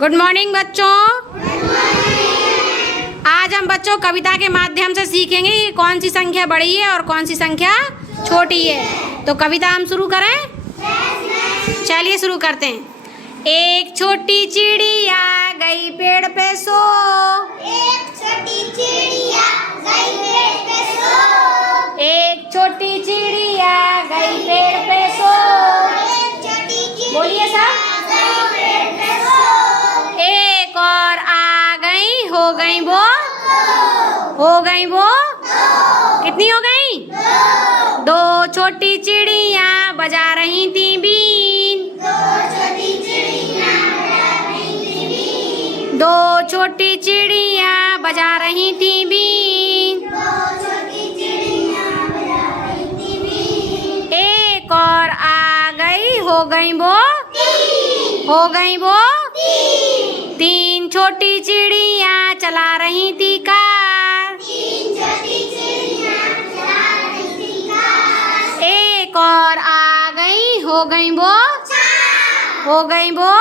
Good morning बच्चों। आज हम बच्चों कविता के माध्यम से सीखेंगे कि कौन सी संख्या बड़ी है और कौन सी संख्या छोटी है। तो कविता हम शुरू करें? चलिए शुरू करते हैं। एक छोटी चिड़िया गई पेड़ पे सो, एक छोटी चिड़िया गई पेड़ पे सो, एक छोटी चिड़िया गई पेड़ पे सो, एक छोटी चिड़िया बोलिए सब। गई पेड़ पे सो, एक और आ गई, हो गई वो, हो गई वो, कितनी हो गई? दो छोटी चिड़िया बजा रही थी बीन, दो छोटी चिड़िया बजा रही थी बीन, दो छोटी चिड़िया बजा रही थी बीन, दो छोटी चिड़िया बजा रही थी बीन, एक और आ गई, हो गई वो, हो गई वो, तीन छोटी चिड़िया चला रही थी कार, तीन छोटी चिड़िया चला रही थी कार, एक और आ गई, हो गई वो, हो गई वो,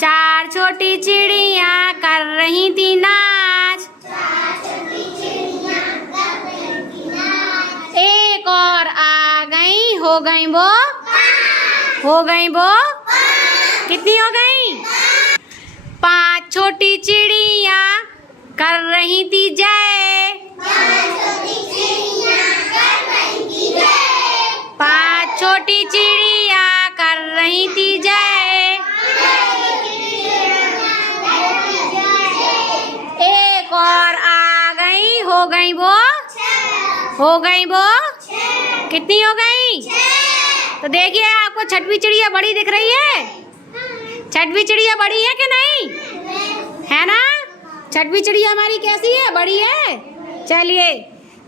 चार छोटी चिड़िया कर रही थी नाच, चार छोटी चिड़िया कर रही थी नाच, एक और आ गई, हो गई वो, हो गई वो, कितनी हो गई? पांच छोटी चिड़िया कर रही थी जय, पांच छोटी चिड़िया कर रही थी जय, पांच छोटी चिड़िया कर रही थी जय, एक और आ गई, हो गई वो, हो गई वो, कितनी हो गई? तो देखिए आपको छठवीं चिड़िया बड़ी दिख रही है। छठवीं चिड़िया बड़ी है कि नहीं? है ना? छठवीं चिड़िया हमारी कैसी है? बड़ी है। चलिए,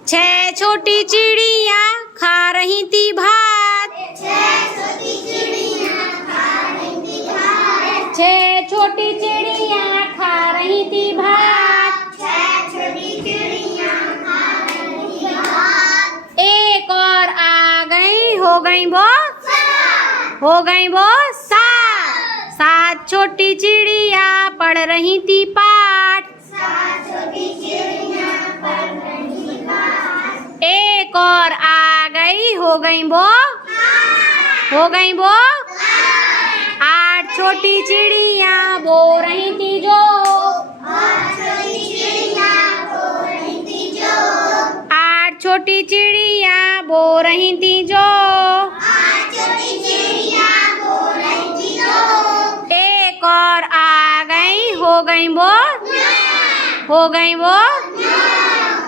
छह छोटी चिड़िया खा रही थी भात, छह छोटी चिड़िया खा रही थी भात, छह छोटी चिड़िया खा रही थी भात, छह छोटी चिड़िया खा रही थी भात, एक और आ गई, हो गई वो, हो गई वो, सात, सात छोटी चिड़िया पढ़ रही थी पाठ, सात छोटी चिड़िया पढ़ रही थी पाठ, एक और आ गई, हो गई वो, हो गई वो, आठ छोटी चिड़िया बो रही थी जो, आठ छोटी चिड़िया बो रही थी जो, आठ छोटी चिड़िया बो रही थी जो, आठ छोटी चिड़िया बो रही थी जो, एक और आ गई, हो गई वो, हो गई वो,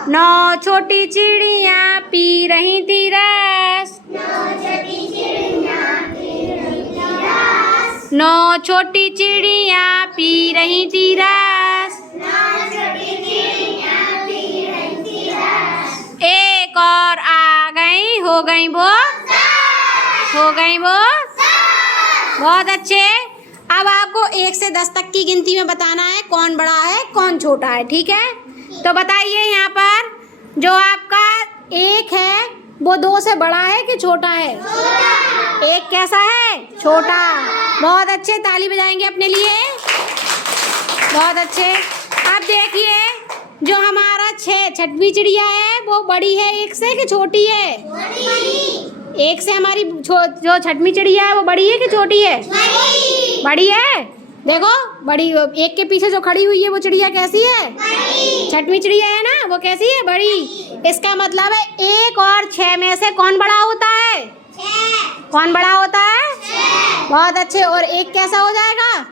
नौ छोटी चिड़िया पी रही थी रस, नौ छोटी चिड़िया पी रही थी रस, नौ छोटी चिड़िया पी रही थी रस, नौ छोटी चिड़िया पी रही थी रस, एक और आ गई, हो गई वो, हो गई वो, बहुत अच्छे। अब आपको 1 से 10 तक की गिनती में बताना है कौन बड़ा है कौन छोटा है, ठीक है? तो बताइए यहाँ पर जो आपका 1 है वो 2 से बड़ा है कि छोटा है? एक कैसा है? छोटा। बहुत अच्छे, ताली बजाएंगे अपने लिए। बहुत अच्छे। अब देखिए जो हमारा छठवीं चिड़िया है वो बड़ी है 1 से कि छोटी है? 1 से हमारी जो छठवीं चिड़िया है वो बड़ी है कि छोटी है? बड़ी है। देखो बड़ी, 1 के पीछे जो खड़ी हुई है वो चिड़िया कैसी है? छठवीं चिड़िया है ना, वो कैसी है? बड़ी। इसका मतलब है 1 और 6 में से कौन बड़ा होता है? कौन बड़ा होता है? बहुत अच्छे। और 1 कैसा हो जाएगा?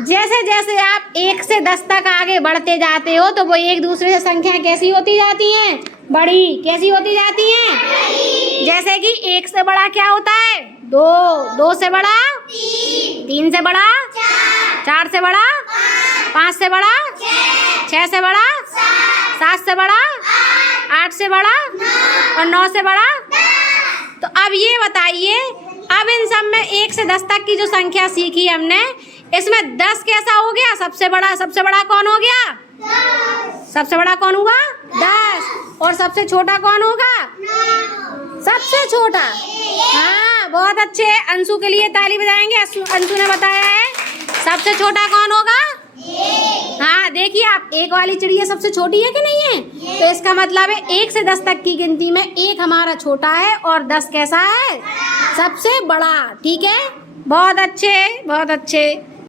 जैसे जैसे आप 1 से 10 तक आगे बढ़ते जाते हो तो वो एक दूसरे से संख्या कैसी होती जाती हैं? बड़ी। कैसी होती जाती हैं? जैसे कि 1 से बड़ा क्या होता है? 2, 2 से बड़ा 3 से बड़ा 4 से बड़ा 5 से बड़ा 6 से बड़ा 7 से बड़ा 8 से बड़ा और 9 से बड़ा। तो अब ये बताइए, अब इन सब में 1 से 10 तक की जो संख्या सीखी हमने, इसमें 10 कैसा हो गया? सबसे बड़ा कौन हो गया? सबसे बड़ा कौन हुआ? 10। और सबसे छोटा कौन होगा? सबसे छोटा। हाँ बहुत अच्छे। अंशु के लिए ताली बजाएंगे। अंशु ने बताया है सबसे छोटा कौन होगा? हाँ देखिए आप, एक वाली चिड़िया सबसे छोटी है कि नहीं है? तो इसका मतलब है 1 से 10 तक की गिनती में 1 हमारा छोटा है और 10 कैसा है? सबसे बड़ा। ठीक है, बहुत अच्छे बहुत अच्छे।